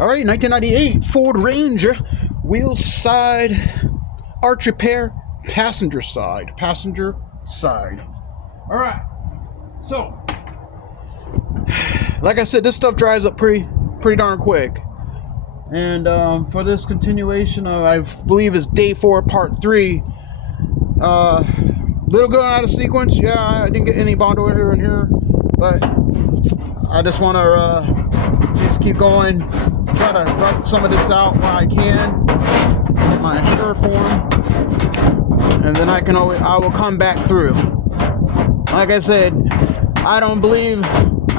All right, 1998 Ford Ranger, wheel side, arch repair, passenger side. All right, so like I said, this stuff dries up pretty darn quick. And for this continuation of, I believe it's Day4 part 3, little going out of sequence. Yeah, I didn't get any Bondo here and here, but I just want to just keep going, try to rough some of this out while I can, my sure form, and then I will come back through. Like I said, I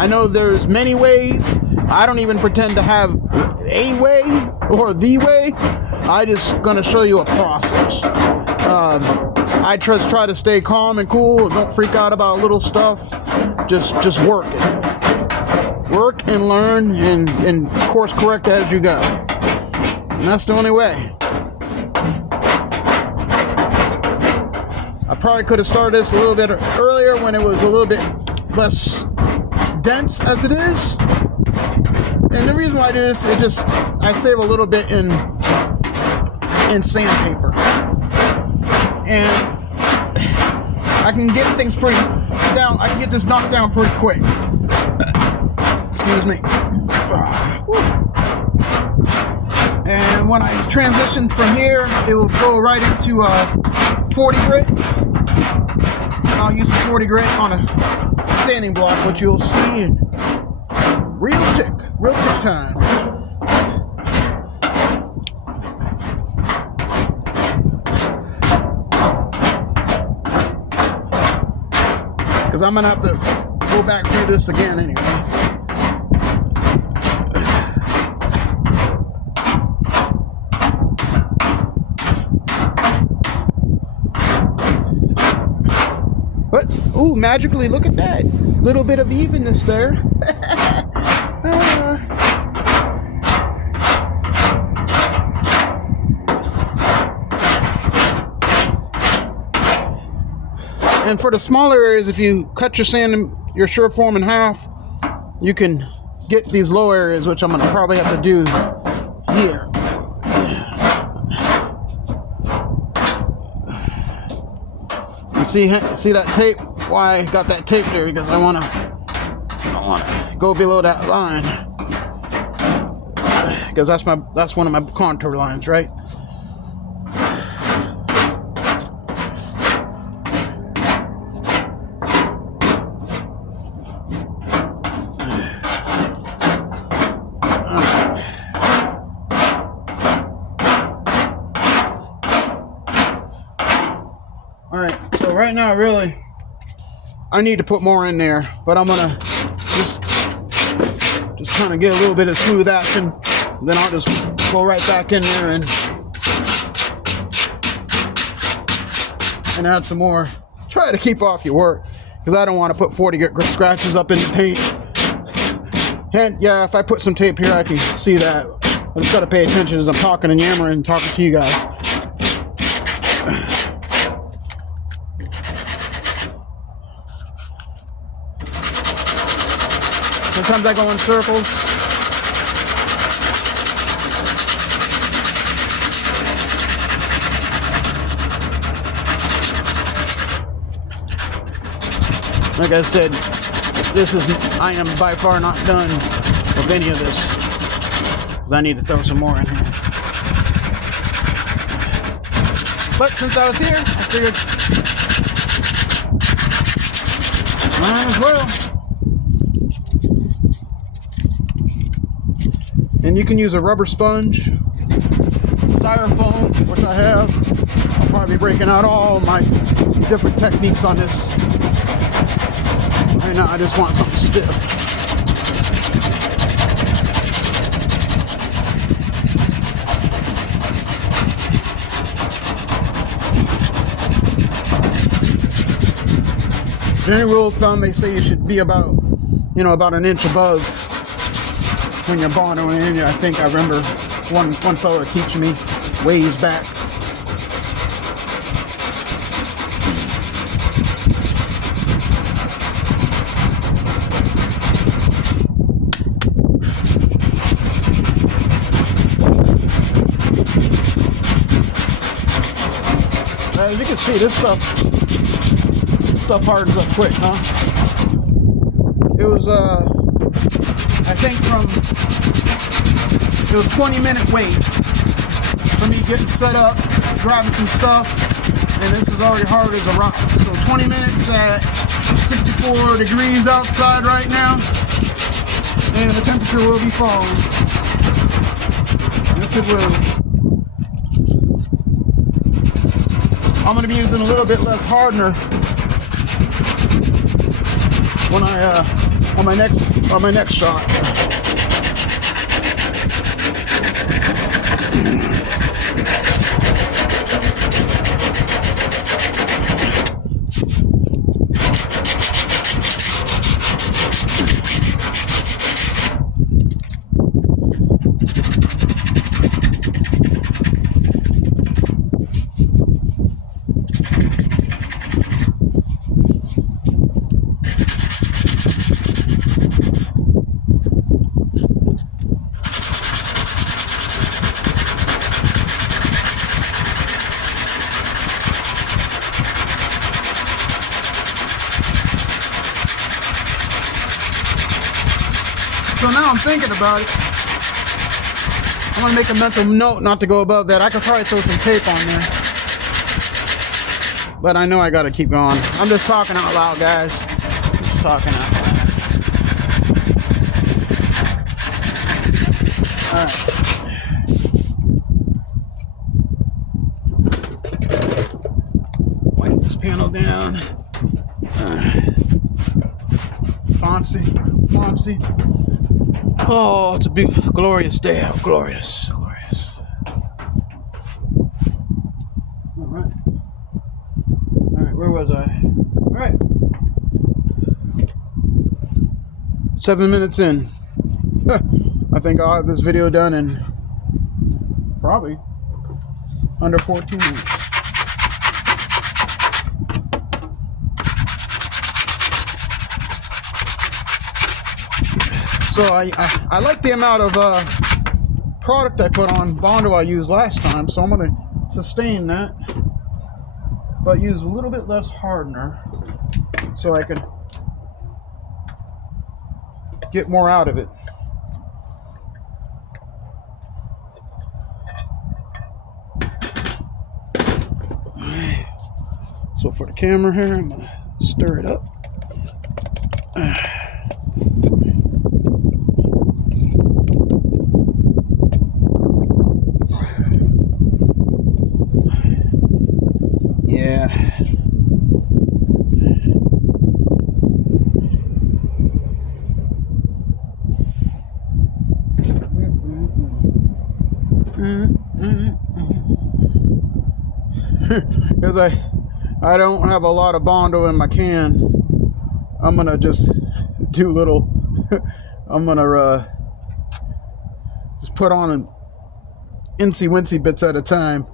know there's many ways. I don't even pretend to have a way or the way. I just gonna show you a process. I just try to stay calm and cool. Don't freak out about little stuff. Just work it. Work and learn and course correct as you go. And that's the only way. I probably could have started this a little bit earlier when it was a little bit less dense as it is. And the reason why I do this, I save a little bit in sandpaper. And I can get things pretty down. I can get this knocked down pretty quick. Excuse me. And when I transition from here, it will go right into 40 grit. I'll use a 40 grit on a sanding block, which you'll see in real tick time. Because I'm gonna have to go back through this again anyway. But ooh, magically, look at that little bit of evenness there. And for the smaller areas, if you cut your sure form in half, you can get these low areas, which I'm going to probably have to do here. You see that tape? Why I got that tape there? Because I want to go below that line, because that's one of my contour lines, right? Right now, really, I need to put more in there, but I'm gonna just kind of get a little bit of smooth action, then I'll just go right back in there and add some more. Try to keep off your work, because I don't want to put 40 scratches up in the paint. And yeah, if I put some tape here, I can see that. I just gotta pay attention as I'm talking and yammering and talking to you guys. Sometimes I go in circles. Like I said, I am by far not done with any of this, because I need to throw some more in here. But since I was here, I figured might as well. And you can use a rubber sponge, styrofoam, which I have. I'll probably be breaking out all my different techniques on this. Right now, I just want something stiff. Any rule of thumb, they say you should be about an inch above when you're bondoing. I think I remember one fellow teaching me ways back. As you can see, this stuff hardens up quick, huh? It was I think it was 20-minute wait for me getting set up, grabbing some stuff, and this is already hard as a rock. So 20 minutes at 64 degrees outside right now, and the temperature will be falling. Yes, it will. I'm going to be using a little bit less hardener when I on my next shot. So now I'm thinking about it. I want to make a mental note not to go above that. I could probably throw some tape on there, but I know I got to keep going. I'm just talking out loud, guys. Just talking out loud. All right. Wipe this panel down. Fancy. Oh, it's a big, glorious day out. Glorious. All right, where was I? All right. 7 minutes in. I think I'll have this video done in probably under 14 minutes. So I like the amount of product I put on Bondo I used last time, so I'm going to sustain that, but use a little bit less hardener so I can get more out of it. So for the camera here, I'm going to stir it up. Yeah. Because I don't have a lot of Bondo in my can. I'm gonna just do little I'm gonna just put on an incy-wincy bits at a time.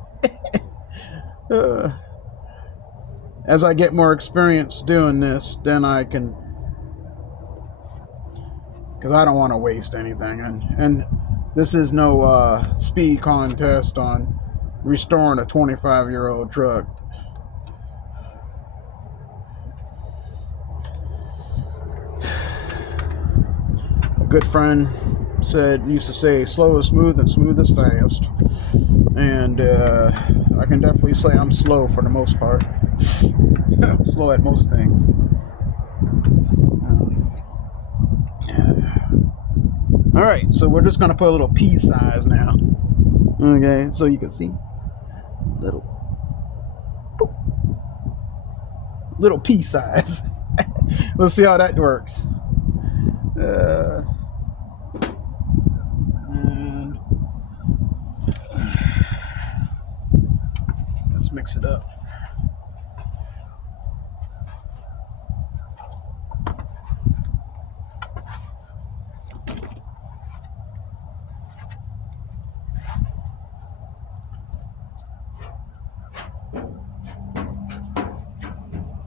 As I get more experience doing this, then I can, because I don't want to waste anything, and this is no speed contest on restoring a 25-year-old truck. A good friend used to say, slow is smooth and smooth is fast. And I can definitely say I'm slow for the most part. I'm slow at most things. All right, so we're just gonna put a little pea size now. Okay, so you can see little pea size. Let's see how that works. And let's mix it up.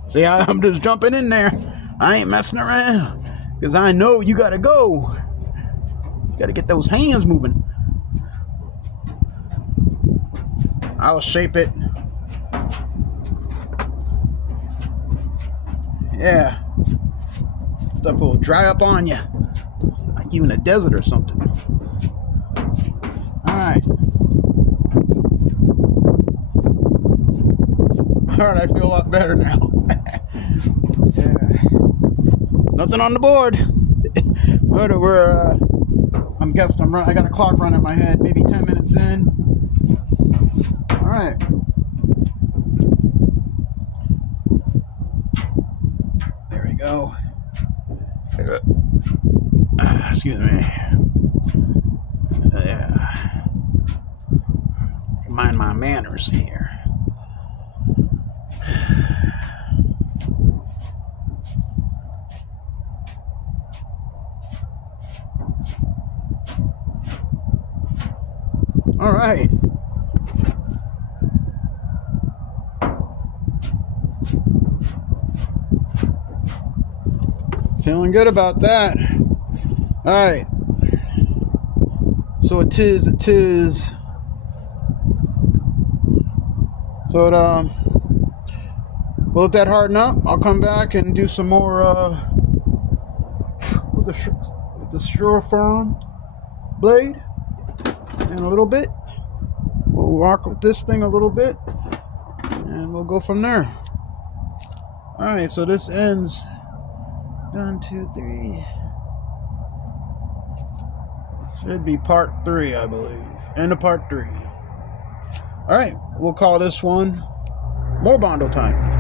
See, I'm just jumping in there. I ain't messing around, because I know you gotta go. You gotta get those hands moving. I'll shape it Yeah. Stuff will dry up on you. Like even a desert or something. Alright. Alright, I feel a lot better now. Yeah. Nothing on the board. But we're I'm guessing I got a clock running in my head, maybe 10 minutes in. Alright. There we go. Excuse me. Yeah. Mind my manners here. All right. Feeling good about that. All right. So it is. So we'll let that harden up. I'll come back and do some more with the Surefirm blade in a little bit. We'll rock with this thing a little bit, and we'll go from there. All right. So this ends. 1, 2, 3. This should be part 3, I believe. End of part 3. All right, we'll call this one more Bondo time.